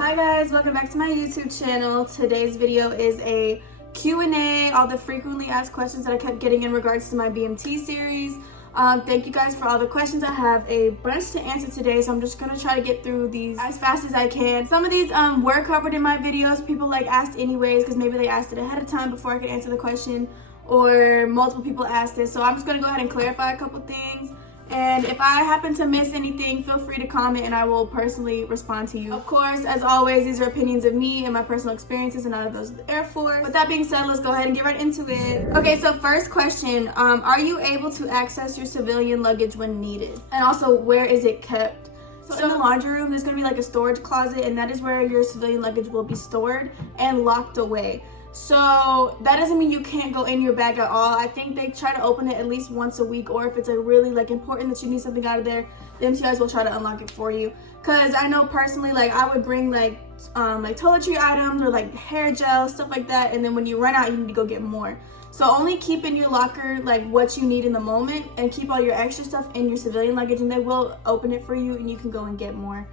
Hi guys, welcome back to my YouTube channel. Today's video is a Q&A, all the frequently asked questions that I kept getting in regards to my BMT series. Thank you guys for all the questions. I have a bunch to answer today, so I'm just gonna try to get through these as fast as I can. Some of these were covered in my videos. People asked anyways because maybe they asked it ahead of time before I could answer the question, or multiple people asked it. So I'm just gonna go ahead and clarify a couple things. And if I happen to miss anything, feel free to comment and I will personally respond to you. Of course, as always, these are opinions of me and my personal experiences and not of those of the Air Force. With that being said, let's go ahead and get right into it. Okay, so first question, are you able to access your civilian luggage when needed? And also, where is it kept? So in the laundry room, there's gonna be like a storage closet, and that is where your civilian luggage will be stored and locked away. So that doesn't mean you can't go in your bag at all. I think they try to open it at least once a week, or if it's really important that you need something out of there, the MTIs will try to unlock it for you. Cause I know personally, I would bring toiletry items or hair gel, stuff like that, and then when you run out, you need to go get more. So only keep in your locker what you need in the moment, and keep all your extra stuff in your civilian luggage, and they will open it for you and you can go and get more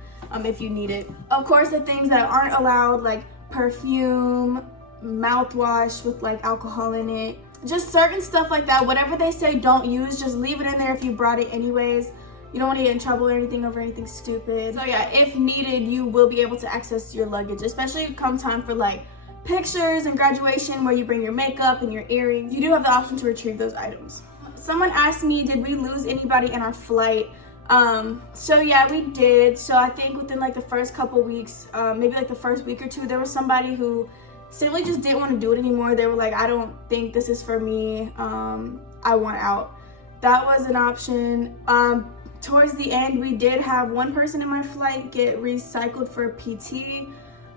if you need it. Of course, the things that aren't allowed, like perfume, mouthwash with alcohol in it, just certain stuff like that, whatever they say don't use, just leave it in there if you brought it anyways. You don't want to get in trouble or anything over anything stupid. So yeah, if needed, you will be able to access your luggage, especially come time for pictures and graduation where you bring your makeup and your earrings. You do have the option to retrieve those items. Someone asked me, did we lose anybody in our flight? So yeah, we did. So I think within the first couple weeks, maybe the first week or two, there was somebody who simply just didn't want to do it anymore. They were like, I don't think this is for me. I want out. That was an option. Towards the end, we did have one person in my flight get recycled for PT.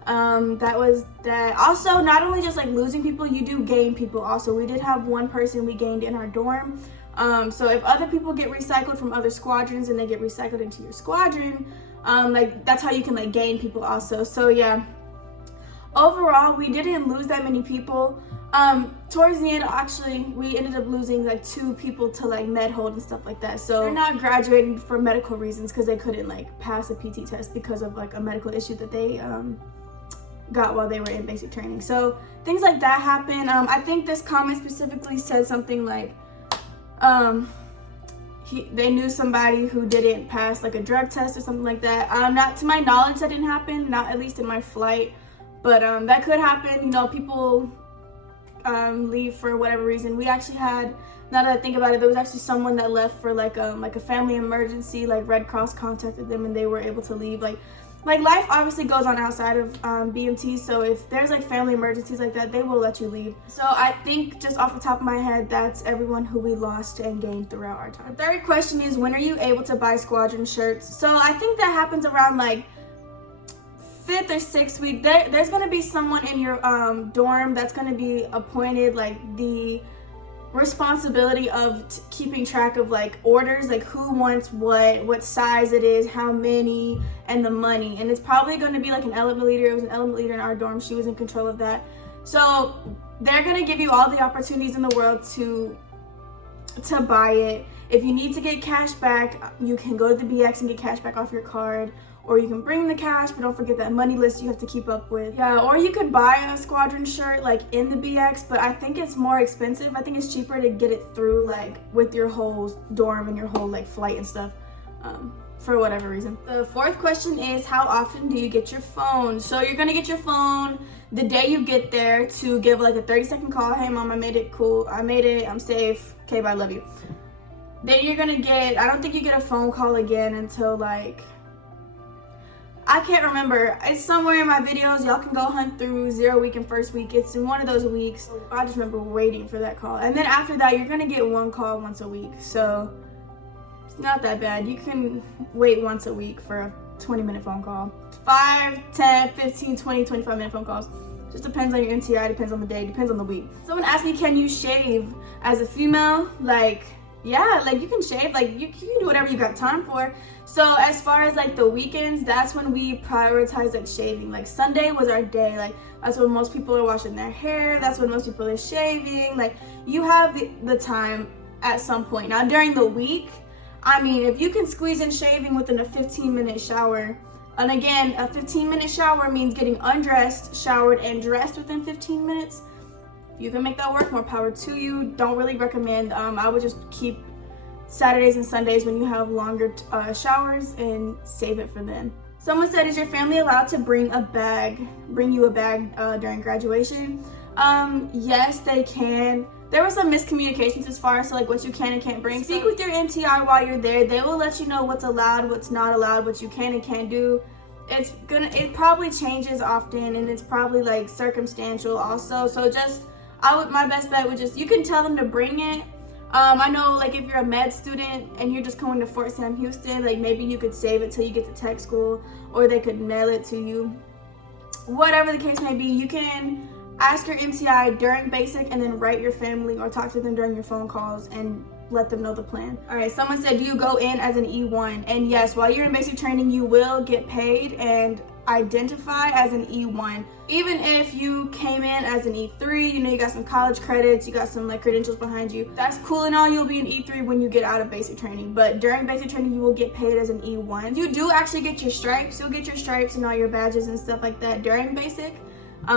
That was that. Also, not only just losing people, you do gain people also. We did have one person we gained in our dorm. So if other people get recycled from other squadrons and they get recycled into your squadron, that's how you can gain people also. So yeah. Overall, we didn't lose that many people. Towards the end, actually, we ended up losing 2 people to med hold and stuff like that. So they're not graduating for medical reasons because they couldn't pass a PT test because of a medical issue that they got while they were in basic training. So things like that happen. I think this comment specifically said something they knew somebody who didn't pass a drug test or something like that. Not to my knowledge, that didn't happen, not at least in my flight. But that could happen. People leave for whatever reason. We actually had, now that I think about it, there was actually someone that left for a family emergency. Red Cross contacted them and they were able to leave. Life obviously goes on outside of BMT, so if there's family emergencies like that, they will let you leave. So I think just off the top of my head, that's everyone who we lost and gained throughout our time. The third question is, when are you able to buy squadron shirts? So I think that happens around 5th or 6th week. There's going to be someone in your dorm that's going to be appointed the responsibility of keeping track of orders, who wants what size it is, how many, and the money. And it's probably going to be an element leader. It was an element leader in our dorm. She was in control of that. So they're going to give you all the opportunities in the world to buy it. If you need to get cash back, you can go to the BX and get cash back off your card. Or you can bring the cash, but don't forget that money list you have to keep up with. Yeah, or you could buy a squadron shirt in the BX, but I think it's more expensive. I think it's cheaper to get it through with your whole dorm and your whole flight and stuff, for whatever reason. The fourth question is, how often do you get your phone? So you're gonna get your phone the day you get there to give a 30-second call. Hey mom, I made it, cool, I made it, I'm safe, okay, bye, love you. Then you're gonna get, I don't think you get a phone call again until I can't remember. It's somewhere in my videos. Y'all can go hunt through 0 week and 1st week. It's in one of those weeks. I just remember waiting for that call. And then after that, you're gonna get 1 call once a week. So it's not that bad. You can wait once a week for a 20-minute phone call. 5, 10, 15, 20, 25-minute phone calls. Just depends on your MTI, depends on the day, depends on the week. Someone asked me, can you shave as a female? Yeah, you can shave, you can do whatever you got time for. So as far as the weekends, that's when we prioritize shaving. Sunday was our day. That's when most people are washing their hair. That's when most people are shaving. You have the time at some point. Now during the week, I mean, if you can squeeze in shaving within a 15-minute shower, And again, a 15-minute shower means getting undressed, showered, and dressed within 15 minutes. If you can make that work, more power to you. Don't really recommend. I would just keep Saturdays and Sundays when you have longer showers and save it for then. Someone said, is your family allowed to bring you a bag during graduation? Yes, they can. There were some miscommunications as far as like what you can and can't bring. Speak with your MTI while you're there. They will let you know what's allowed, what's not allowed, what you can and can't do. It probably changes often, and it's probably like circumstantial also. So just, my best bet would just, you can tell them to bring it. I know like if you're a med student and you're just going to Fort Sam Houston, like maybe you could save it till you get to tech school, or they could mail it to you. Whatever the case may be, you can ask your MTI during basic and then write your family or talk to them during your phone calls and let them know the plan. All right, someone said, do you go in as an E1? And yes, while you're in basic training, you will get paid and identify as an E1. Even if you came in as an E3, you know, you got some college credits, you got some like credentials behind you. That's cool and all, you'll be an E3 when you get out of basic training. But during basic training, you will get paid as an E1. You do actually get your stripes. You'll get your stripes and all your badges and stuff like that during basic.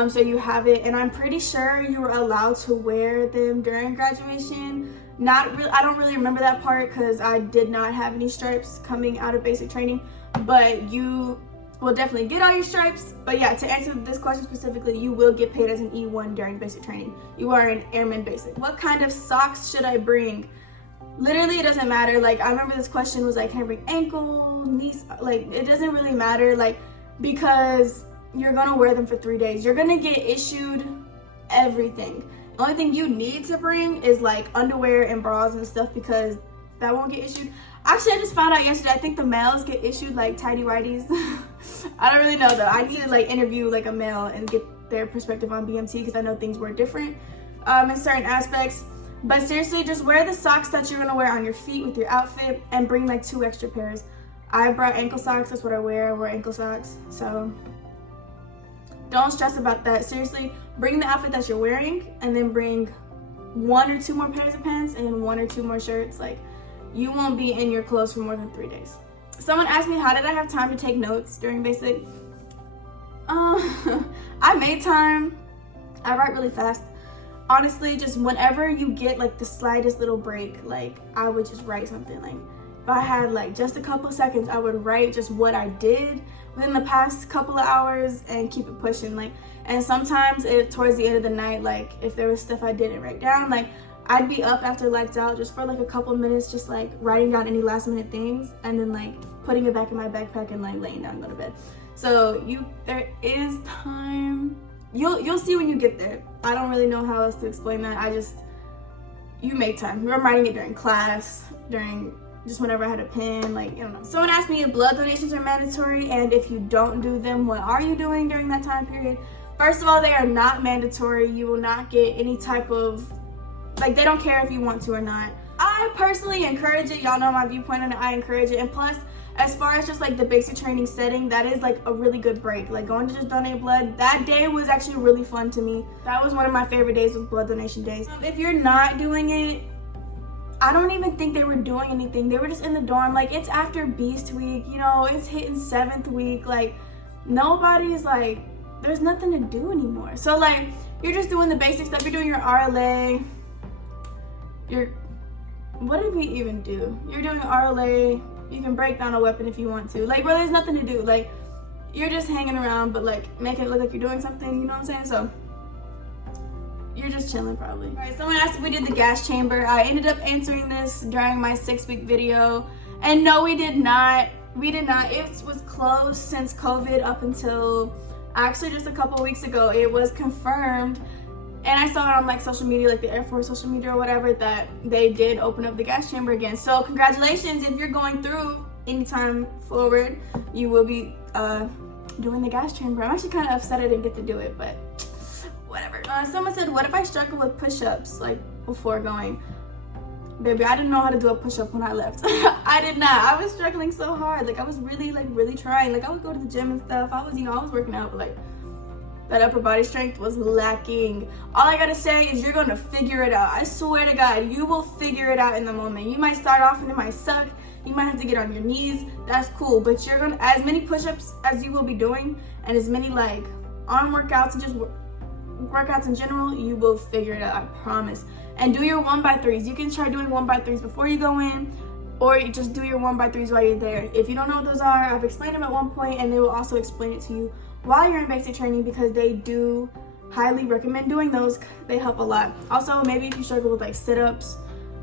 So you have it, and I'm pretty sure you were allowed to wear them during graduation. I don't really remember that part because I did not have any stripes coming out of basic training, but you will definitely get all your stripes. But yeah, to answer this question specifically, you will get paid as an E1 during basic training. You are an airman basic. What kind of socks should I bring? Literally, it doesn't matter. Like, I remember this question was like, can I bring ankle, knees? Like, it doesn't really matter, like, because you're gonna wear them for 3 days. You're gonna get issued everything. The only thing you need to bring is like underwear and bras and stuff, because that won't get issued. Actually, I just found out yesterday, I think the males get issued like tighty whities. I don't really know though. I need to like interview like a male and get their perspective on BMT, because I know things were different in certain aspects. But seriously, just wear the socks that you're gonna wear on your feet with your outfit, and bring like 2 extra pairs. I brought ankle socks. That's what I wear. I wear ankle socks. So don't stress about that. Seriously, bring the outfit that you're wearing, and then bring 1 or 2 more pairs of pants and 1 or 2 more shirts. Like, you won't be in your clothes for more than 3 days. Someone asked me, how did I have time to take notes during basic? I made time. I write really fast. Honestly, just whenever you get like the slightest little break, like I would just write something. Like if I had like just a couple of seconds, I would write just what I did within the past couple of hours and keep it pushing. Like, and sometimes towards the end of the night, like if there was stuff I didn't write down, like I'd be up after lights out just for like a couple minutes, just like writing down any last minute things, and then like putting it back in my backpack and like laying down and go to bed. So there is time. You'll see when you get there. I don't really know how else to explain that. You make time. I'm writing it during class, during just whenever I had a pen, like, I don't know. Someone asked me if blood donations are mandatory, and if you don't do them, what are you doing during that time period? First of all, they are not mandatory. You will not get any type of, like, they don't care if you want to or not. I personally encourage it. Y'all know my viewpoint on it. I encourage it. And plus, as far as just like the basic training setting, that is like a really good break. Like going to just donate blood, that day was actually really fun to me. That was one of my favorite days, was blood donation days. If you're not doing it, I don't even think they were doing anything. They were just in the dorm. Like, it's after Beast Week, you know, it's hitting 7th week. Like, nobody's like, there's nothing to do anymore. So like, you're just doing the basic stuff. You're doing your RLA. What did we even do? You're doing RLA. You can break down a weapon if you want to. Like, well, there's nothing to do. Like, you're just hanging around, but like making it look like you're doing something, you know what I'm saying? So you're just chilling probably. All right, someone asked if we did the gas chamber. I ended up answering this during my 6-week video. And no, we did not. We did not. It was closed since COVID up until actually just a couple weeks ago. It was confirmed. And I saw it on like social media, like the Air Force social media or whatever, that they did open up the gas chamber again. So congratulations, if you're going through anytime forward, you will be doing the gas chamber. I'm actually kind of upset I didn't get to do it, but whatever. Someone said, what if I struggle with push-ups like before going? Baby, I didn't know how to do a push-up when I left. I did not. I was struggling so hard. Like I was really trying. Like I would go to the gym and stuff. I was working out, but like that upper body strength was lacking. All I gotta say is you're gonna figure it out. I swear to God, you will figure it out in the moment. You might start off and it might suck. You might have to get on your knees. That's cool, but you're gonna, as many push-ups as you will be doing and as many like arm workouts and just workouts in general, you will figure it out, I promise. And do your 1x3s. You can try doing 1x3s before you go in, or you just do your 1x3s while you're there. If you don't know what those are, I've explained them at one point, and they will also explain it to you while you're in basic training, because they do highly recommend doing those. They help a lot. Also, maybe if you struggle with like sit-ups,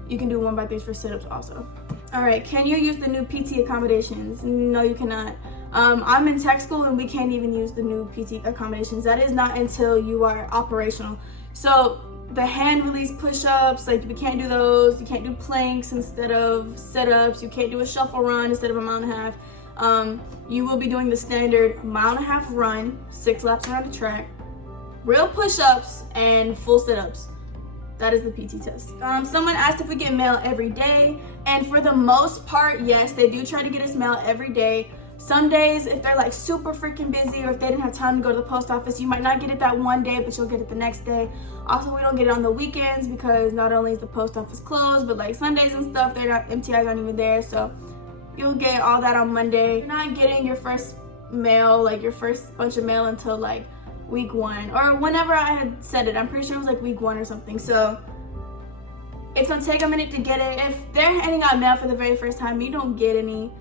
you can do 1x3s for sit-ups also. All right, can you use the new PT accommodations? No, you cannot. I'm in tech school and we can't even use the new PT accommodations. That is not until you are operational. So the hand release push-ups, like we can't do those. You can't do planks instead of sit-ups. You can't do a shuffle run instead of a 1.5 miles. You will be doing the standard 1.5 mile run, 6 laps around the track, real push-ups, and full sit-ups. That is the PT test. Someone asked if we get mail every day, and for the most part, yes, they do try to get us mail every day. Some days, if they're like super freaking busy, or if they didn't have time to go to the post office, you might not get it that one day, but you'll get it the next day. Also, we don't get it on the weekends because not only is the post office closed, but like Sundays and stuff, MTIs aren't even there, so you'll get all that on Monday. You're not getting your first mail, like your first bunch of mail, until like week 1 or whenever I had said it. I'm pretty sure it was like week 1 or something. So it's gonna take a minute to get it. If they're handing out mail for the very first time, you don't get any,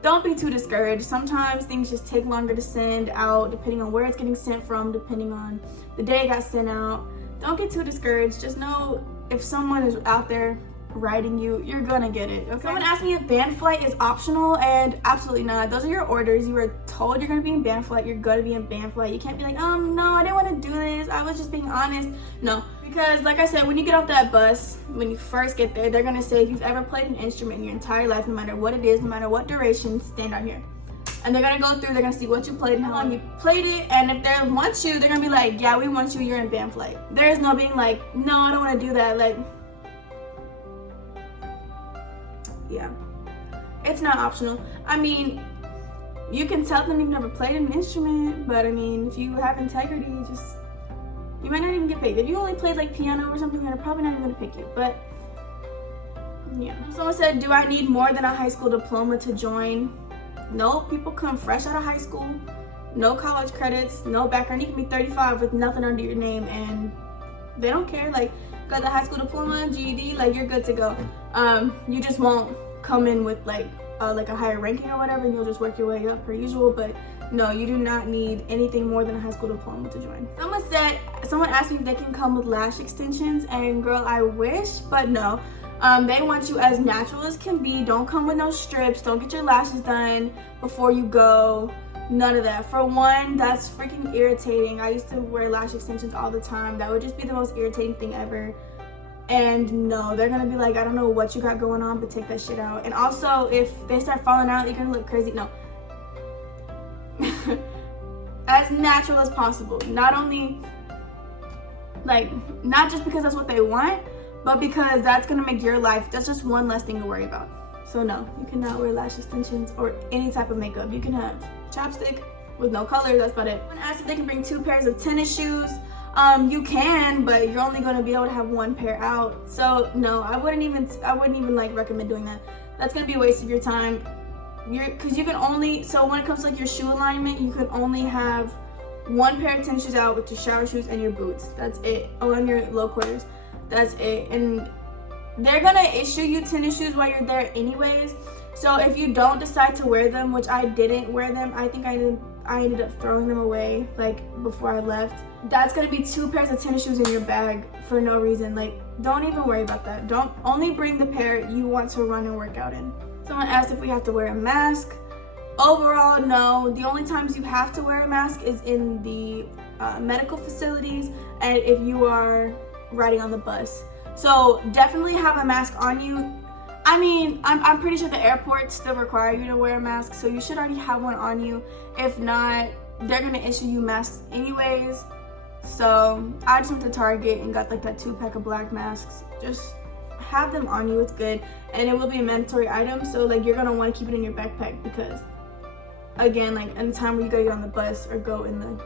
don't be too discouraged. Sometimes things just take longer to send out depending on where it's getting sent from, depending on the day it got sent out. Don't get too discouraged. Just know if someone is out there writing you, you're gonna get it. Okay? Someone asked me if band flight is optional, and absolutely not. Those are your orders. You were told you're gonna be in band flight, you're gonna be in band flight. You can't be like, no, I didn't want to do this, I was just being honest. No, because like I said, when you get off that bus, when you first get there, they're gonna say, if you've ever played an instrument in your entire life, no matter what it is, no matter what duration, stand out here. And they're gonna go through, they're gonna see what you played and how long you played it, and if they want you, they're gonna be like, yeah, we want you, you're in band flight. There is no being like, no, I don't want to do that. Like, yeah, it's not optional. I mean, you can tell them you've never played an instrument, but I mean, if you have integrity, you might not even get picked. If you only played like piano or something, they're probably not even gonna pick you. But yeah. Someone said, do I need more than a high school diploma to join? No, people come fresh out of high school, no college credits, no background. You can be 35 with nothing under your name, and they don't care. Like, got the high school diploma, GED, like you're good to go. You just won't come in with like a higher ranking or whatever, and you'll just work your way up per usual. But no, you do not need anything more than a high school diploma to join. Someone asked me if they can come with lash extensions, and girl, I wish, but no. They want you as natural as can be. Don't come with no strips. Don't get your lashes done before you go. None of that. For one, that's freaking irritating. I used to wear lash extensions all the time. That would just be the most irritating thing ever. And no, they're gonna be like, I don't know what you got going on, but take that shit out. And also, if they start falling out, you're gonna look crazy. No. As natural as possible. Not only, like, not just because that's what they want, but because that's gonna make your life, that's just one less thing to worry about. So no, you cannot wear lash extensions or any type of makeup. You can have chapstick with no color, that's about it. Someone asked if they can bring 2 pairs of tennis shoes. You can, but you're only gonna be able to have 1 pair out. So no, I wouldn't even like recommend doing that. That's gonna be a waste of your time. Because you can only, so when it comes to like your shoe alignment, you can only have 1 pair of tennis shoes out with your shower shoes and your boots. That's it. Oh, and your low quarters. That's it. And they're gonna issue you tennis shoes while you're there anyways. So if you don't decide to wear them, which I didn't wear them, I think I ended up throwing them away like before I left. That's gonna be 2 pairs of tennis shoes in your bag for no reason. Like, don't even worry about that. Don't only bring the pair you want to run and work out in. Someone asked if we have to wear a mask. Overall, no. The only times you have to wear a mask is in the medical facilities and if you are riding on the bus. So definitely have a mask on you. I mean, I'm pretty sure the airports still require you to wear a mask, so you should already have one on you. If not, they're gonna issue you masks anyways. So I just went to Target and got like that 2-pack of black masks. Just have them on you, it's good. And it will be a mandatory item, so like you're gonna wanna keep it in your backpack because again, like in the time where you gotta get on the bus or go in the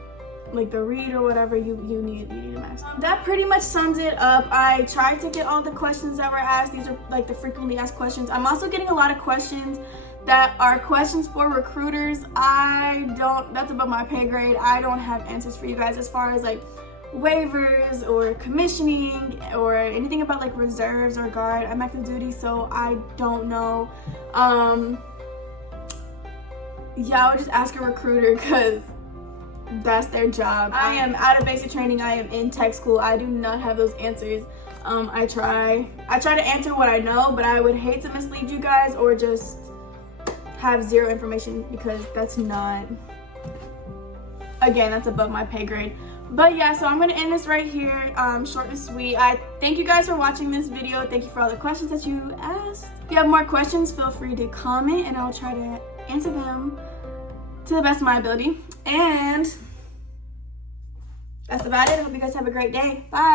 like the read or whatever, you need a master. That pretty much sums it up. I tried to get all the questions that were asked. These are like the frequently asked questions. I'm also getting a lot of questions that are questions for recruiters. That's above my pay grade. I don't have answers for you guys as far as like waivers or commissioning or anything about like reserves or guard. I'm active duty, so I don't know. Yeah, I would just ask a recruiter because that's their job. I am out of basic training. I am in tech school. I do not have those answers. I try to answer what I know, but I would hate to mislead you guys or just have zero information, because that's not, again, that's above my pay grade. But yeah, so I'm gonna end this right here, short and sweet. I thank you guys for watching this video. Thank you for all the questions that you asked. If you have more questions, feel free to comment and I'll try to answer them to the best of my ability. And that's about it. I hope you guys have a great day. Bye.